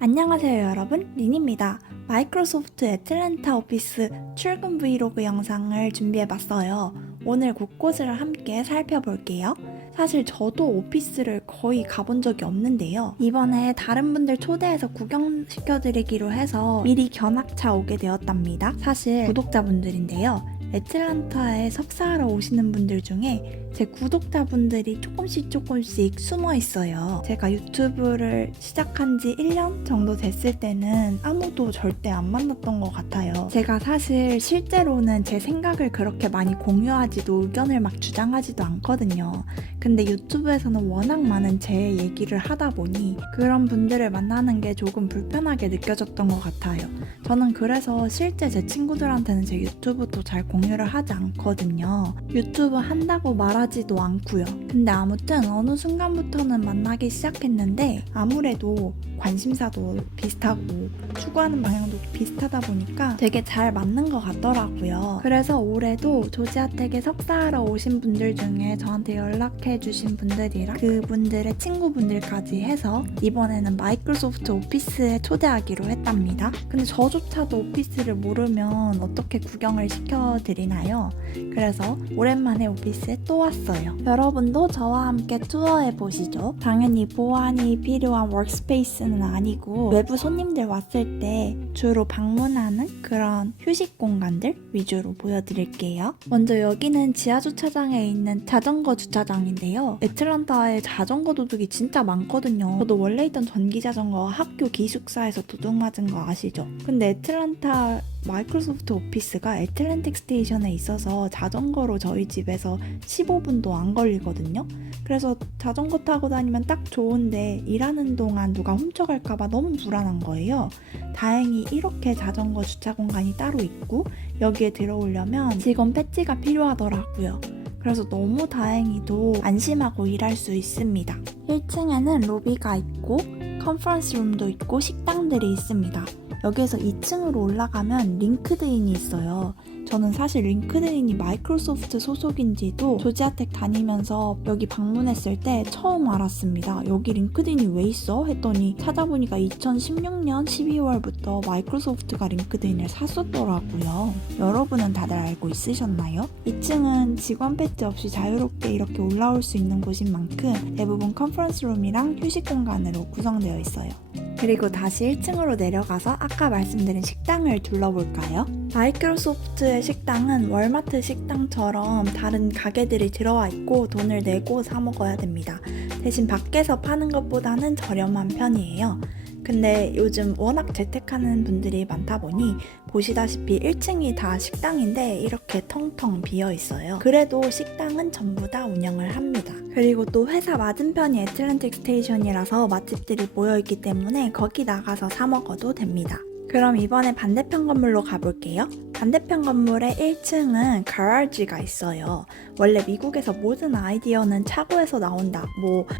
안녕하세요 여러분, 린입니다. 마이크로소프트 애틀랜타 오피스 출근 브이로그 영상을 준비해봤어요. 오늘 곳곳을 함께 살펴볼게요. 사실 저도 오피스를 거의 가본 적이 없는데요. 이번에 다른 분들 초대해서 구경시켜드리기로 해서 미리 견학차 오게 되었답니다. 사실 구독자분들인데요. 애틀랜타에 석사하러 오시는 분들 중에 제 구독자분들이 조금씩 숨어 있어요. 제가 유튜브를 시작한 지 1년 정도 됐을 때는 아무도 절대 안 만났던 것 같아요. 제가 사실 실제로는 제 생각을 그렇게 많이 공유하지도 의견을 막 주장하지도 않거든요. 근데 유튜브에서는 워낙 많은 제 얘기를 하다 보니 그런 분들을 만나는 게 조금 불편하게 느껴졌던 것 같아요. 저는 그래서 실제 제 친구들한테는 제 유튜브도 잘 공유를 하지 않거든요. 유튜브 한다고 말하지도 않고요. 근데 아무튼 어느 순간부터는 만나기 시작했는데 아무래도 관심사도 비슷하고 추구하는 방향도 비슷하다 보니까 되게 잘 맞는 것 같더라고요. 그래서 올해도 조지아텍에 석사하러 오신 분들 중에 저한테 연락해 주신 분들이랑 그분들의 친구분들까지 해서 이번에는 마이크로소프트 오피스에 초대하기로 했답니다. 근데 저조차도 오피스를 모르면 어떻게 구경을 시켜드리나요? 그래서 오랜만에 오피스에 또 왔어요. 여러분도 저와 함께 투어해 보시죠. 당연히 보안이 필요한 워크스페이스는 아니고 외부 손님들 왔을 때 주로 방문하는 그런 휴식 공간들 위주로 보여드릴게요. 먼저 여기는 지하 주차장에 있는 자전거 주차장인데요. 애틀랜타에 자전거 도둑이 진짜 많거든요. 저도 원래 있던 전기 자전거 학교 기숙사에서 도둑 맞은 거 아시죠? 근데 애틀랜타 마이크로소프트 오피스가 애틀랜틱 스테이션에 있어서 자전거로 저희 집에서 15분도 안 걸리거든요. 그래서 자전거 타고 다니면 딱 좋은데 일하는 동안 누가 훔쳐갈까봐 너무 불안한 거예요. 다행히 이렇게 자전거 주차 공간이 따로 있고 여기에 들어오려면 직원 배지가 필요하더라고요. 그래서 너무 다행히도 안심하고 일할 수 있습니다. 1층에는 로비가 있고 컨퍼런스 룸도 있고 식당들이 있습니다. 여기에서 2층으로 올라가면 링크드인이 있어요. 저는 사실 링크드인이 마이크로소프트 소속인지도 조지아텍 다니면서 여기 방문했을 때 처음 알았습니다. 여기 링크드인이 왜 있어? 했더니 찾아보니까 2016년 12월부터 마이크로소프트가 링크드인을 샀었더라고요. 여러분은 다들 알고 있으셨나요? 2층은 직원 배지 없이 자유롭게 이렇게 올라올 수 있는 곳인 만큼 대부분 컨퍼런스 룸이랑 휴식 공간으로 구성되어 있어요. 그리고 다시 1층으로 내려가서 아까 말씀드린 식당을 둘러볼까요? 마이크로소프트의 식당은 월마트 식당처럼 다른 가게들이 들어와 있고 돈을 내고 사 먹어야 됩니다. 대신 밖에서 파는 것보다는 저렴한 편이에요. 근데 요즘 워낙 재택하는 분들이 많다 보니 보시다시피 1층이 다 식당인데 이렇게 텅텅 비어 있어요. 그래도 식당은 전부 다 운영을 합니다. 그리고 또 회사 맞은편이 애틀랜틱 스테이션이라서 맛집들이 모여있기 때문에 거기 나가서 사 먹어도 됩니다. 그럼 이번에 반대편 건물로 가볼게요. 반대편 건물의 1층은 가라지가 있어요. 원래 미국에서 모든 아이디어는 차고에서 나온다.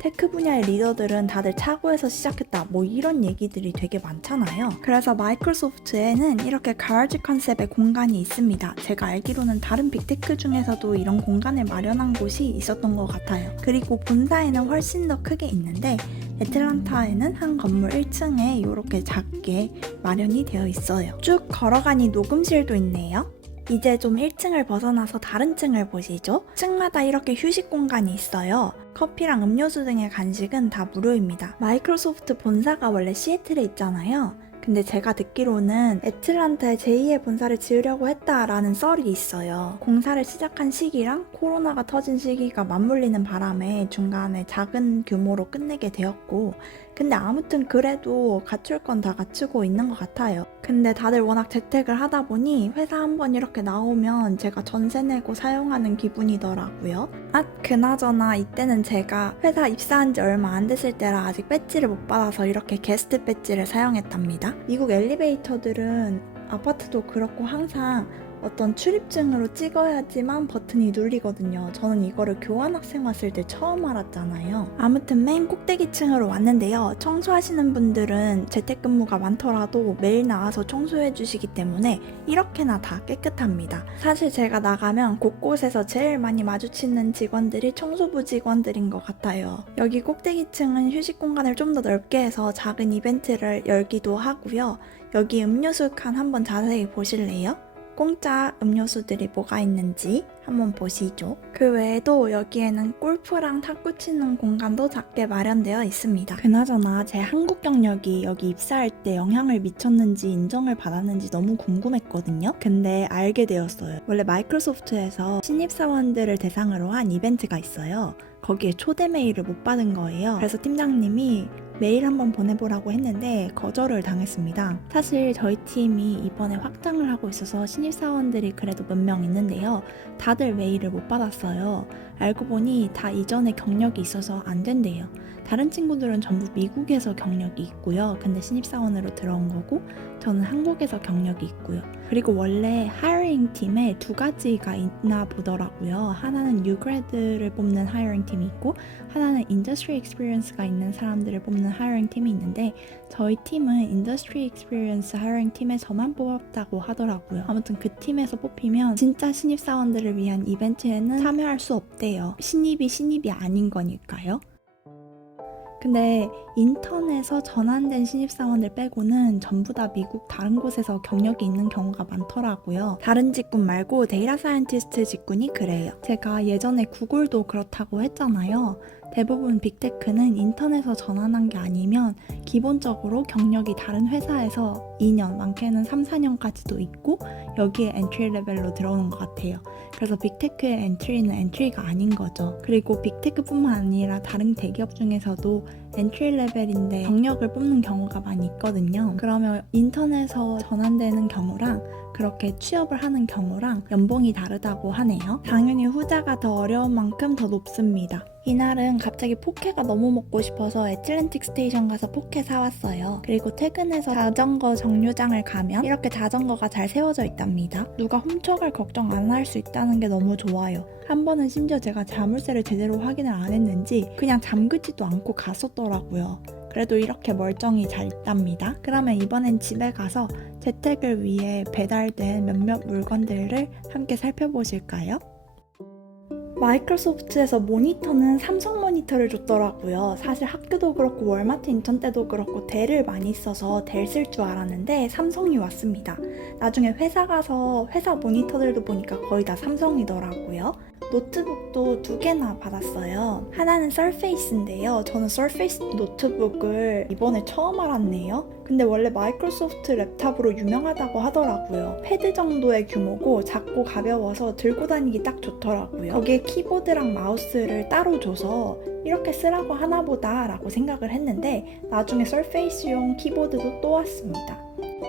테크 분야의 리더들은 다들 차고에서 시작했다. 이런 얘기들이 되게 많잖아요. 그래서 마이크로소프트에는 이렇게 가라지 컨셉의 공간이 있습니다. 제가 알기로는 다른 빅테크 중에서도 이런 공간을 마련한 곳이 있었던 것 같아요. 그리고 본사에는 훨씬 더 크게 있는데 애틀랜타에는 한 건물 1층에 이렇게 작게 마련이 되어 있어요. 쭉 걸어가니 녹음실도 있네요. 이제 좀 1층을 벗어나서 다른 층을 보시죠. 층마다 이렇게 휴식 공간이 있어요. 커피랑 음료수 등의 간식은 다 무료입니다. 마이크로소프트 본사가 원래 시애틀에 있잖아요. 근데 제가 듣기로는 애틀랜타에 제2의 본사를 지으려고 했다라는 썰이 있어요. 공사를 시작한 시기랑 코로나가 터진 시기가 맞물리는 바람에 중간에 작은 규모로 끝내게 되었고 근데 아무튼 그래도 갖출 건 다 갖추고 있는 것 같아요. 근데 다들 워낙 재택을 하다 보니 회사 한번 이렇게 나오면 제가 전세 내고 사용하는 기분이더라고요. 그나저나 이때는 제가 회사 입사한 지 얼마 안 됐을 때라 아직 배지를 못 받아서 이렇게 게스트 배지를 사용했답니다. 미국 엘리베이터들은 아파트도 그렇고 항상 어떤 출입증으로 찍어야지만 버튼이 눌리거든요. 저는 이거를 교환학생 왔을 때 처음 알았잖아요. 아무튼 맨 꼭대기층으로 왔는데요. 청소하시는 분들은 재택근무가 많더라도 매일 나와서 청소해 주시기 때문에 이렇게나 다 깨끗합니다. 사실 제가 나가면 곳곳에서 제일 많이 마주치는 직원들이 청소부 직원들인 것 같아요. 여기 꼭대기층은 휴식 공간을 좀 더 넓게 해서 작은 이벤트를 열기도 하고요. 여기 음료수 칸 한번 자세히 보실래요? 공짜 음료수들이 뭐가 있는지 한번 보시죠. 그 외에도 여기에는 골프랑 탁구 치는 공간도 작게 마련되어 있습니다. 그나저나 제 한국 경력이 여기 입사할 때 영향을 미쳤는지 인정을 받았는지 너무 궁금했거든요. 근데 알게 되었어요. 원래 마이크로소프트에서 신입사원들을 대상으로 한 이벤트가 있어요. 거기에 초대 메일을 못 받은 거예요. 그래서 팀장님이 메일 한번 보내보라고 했는데 거절을 당했습니다. 사실 저희 팀이 이번에 확장을 하고 있어서 신입사원들이 그래도 몇 명 있는데요. 다들 메일을 못 받았어요. 알고 보니 다 이전에 경력이 있어서 안 된대요. 다른 친구들은 전부 미국에서 경력이 있고요. 근데 신입사원으로 들어온 거고 저는 한국에서 경력이 있고요. 그리고 원래 하이어링 팀에 두 가지가 있나 보더라고요. 하나는 뉴그래드를 뽑는 하이어링 팀이 있고 하나는 인더스트리 익스피리언스가 있는 사람들을 뽑는 하이어링 팀이 있는데 저희 팀은 인더스트리 익스피리언스 하이어링 팀에서만 뽑았다고 하더라고요. 아무튼 그 팀에서 뽑히면 진짜 신입사원들을 위한 이벤트에는 참여할 수 없대요. 신입이 아닌 거니까요. 근데 인턴에서 전환된 신입사원들 빼고는 전부 다 미국 다른 곳에서 경력이 있는 경우가 많더라고요. 다른 직군 말고 데이터 사이언티스트 직군이 그래요. 제가 예전에 구글도 그렇다고 했잖아요. 대부분 빅테크는 인턴에서 전환한 게 아니면 기본적으로 경력이 다른 회사에서 2년, 많게는 3, 4년까지도 있고 여기에 엔트리 레벨로 들어오는 것 같아요. 그래서 빅테크의 엔트리는 엔트리가 아닌 거죠. 그리고 빅테크뿐만 아니라 다른 대기업 중에서도 엔트리 레벨인데 경력을 뽑는 경우가 많이 있거든요. 그러면 인턴에서 전환되는 경우랑 그렇게 취업을 하는 경우랑 연봉이 다르다고 하네요. 당연히 후자가 더 어려운 만큼 더 높습니다. 이날은 갑자기 포케가 너무 먹고 싶어서 애틀랜틱 스테이션 가서 포케 사왔어요. 그리고 퇴근해서 자전거 정류장을 가면 이렇게 자전거가 잘 세워져 있답니다. 누가 훔쳐갈 걱정 안 할 수 있다는 게 너무 좋아요. 한 번은 심지어 제가 자물쇠를 제대로 확인을 안 했는지 그냥 잠그지도 않고 갔었더라고요. 그래도 이렇게 멀쩡히 잘 있답니다. 그러면 이번엔 집에 가서 재택을 위해 배달된 몇몇 물건들을 함께 살펴보실까요? 마이크로소프트에서 모니터는 삼성 모니터를 줬더라고요. 사실 학교도 그렇고 월마트 인턴 때도 그렇고 델을 많이 써서 델 쓸 줄 알았는데 삼성이 왔습니다. 나중에 회사 가서 회사 모니터들도 보니까 거의 다 삼성이더라고요. 노트북도 2개나 받았어요. 하나는 서페이스인데요. 저는 서페이스 노트북을 이번에 처음 알았네요. 근데 원래 마이크로소프트 랩탑으로 유명하다고 하더라고요. 패드 정도의 규모고 작고 가벼워서 들고 다니기 딱 좋더라고요. 거기에 키보드랑 마우스를 따로 줘서 이렇게 쓰라고 하나 보다 라고 생각을 했는데 나중에 서페이스용 키보드도 또 왔습니다.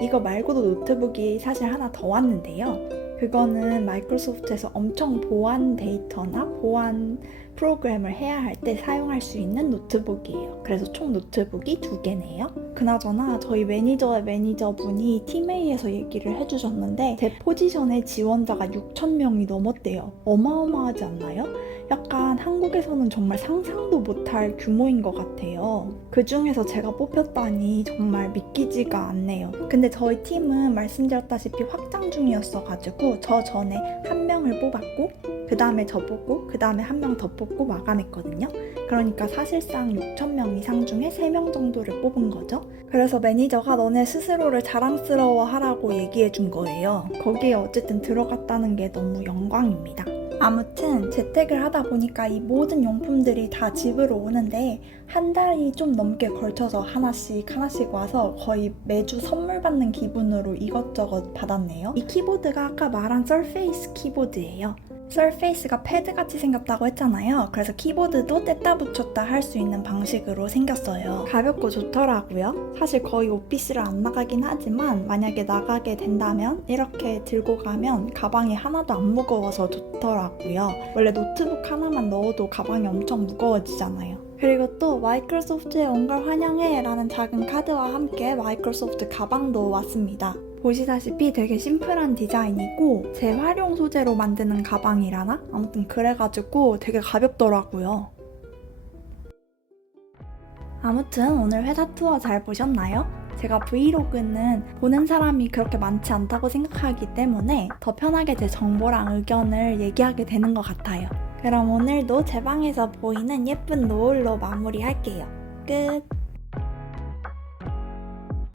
이거 말고도 노트북이 사실 하나 더 왔는데요. 그거는 마이크로소프트에서 엄청 보안 데이터나 보안 프로그램을 해야 할 때 사용할 수 있는 노트북이에요. 그래서 총 노트북이 2개네요. 그나저나 저희 매니저의 매니저분이 팀회의에서 얘기를 해주셨는데 제 포지션의 지원자가 6,000명이 넘었대요. 어마어마하지 않나요? 약간 한국에서는 정말 상상도 못할 규모인 것 같아요. 그 중에서 제가 뽑혔다니 정말 믿기지가 않네요. 근데 저희 팀은 말씀드렸다시피 확장 중이었어가지고 저 전에 한 명을 뽑았고 그 다음에 저 뽑고 그 다음에 한 명 더 뽑고 마감했거든요. 그러니까 사실상 6,000명 이상 중에 3명 정도를 뽑은 거죠. 그래서 매니저가 너네 스스로를 자랑스러워 하라고 얘기해 준 거예요. 거기에 어쨌든 들어갔다는 게 너무 영광입니다. 아무튼 재택을 하다 보니까 이 모든 용품들이 다 집으로 오는데 한 달이 좀 넘게 걸쳐서 하나씩 와서 거의 매주 선물 받는 기분으로 이것저것 받았네요. 이 키보드가 아까 말한 서페이스 키보드예요. 서페이스가 패드같이 생겼다고 했잖아요. 그래서 키보드도 뗐다 붙였다 할 수 있는 방식으로 생겼어요. 가볍고 좋더라고요. 사실 거의 오피스를 안 나가긴 하지만 만약에 나가게 된다면 이렇게 들고 가면 가방이 하나도 안 무거워서 좋더라고요. 원래 노트북 하나만 넣어도 가방이 엄청 무거워지잖아요. 그리고 또 마이크로소프트에 온 걸 환영해 라는 작은 카드와 함께 마이크로소프트 가방도 왔습니다. 보시다시피 되게 심플한 디자인이고 재활용 소재로 만드는 가방이라나? 아무튼 그래가지고 되게 가볍더라고요. 아무튼 오늘 회사 투어 잘 보셨나요? 제가 브이로그는 보는 사람이 그렇게 많지 않다고 생각하기 때문에 더 편하게 제 정보랑 의견을 얘기하게 되는 것 같아요. 그럼 오늘도 제 방에서 보이는 예쁜 노을로 마무리할게요. 끝!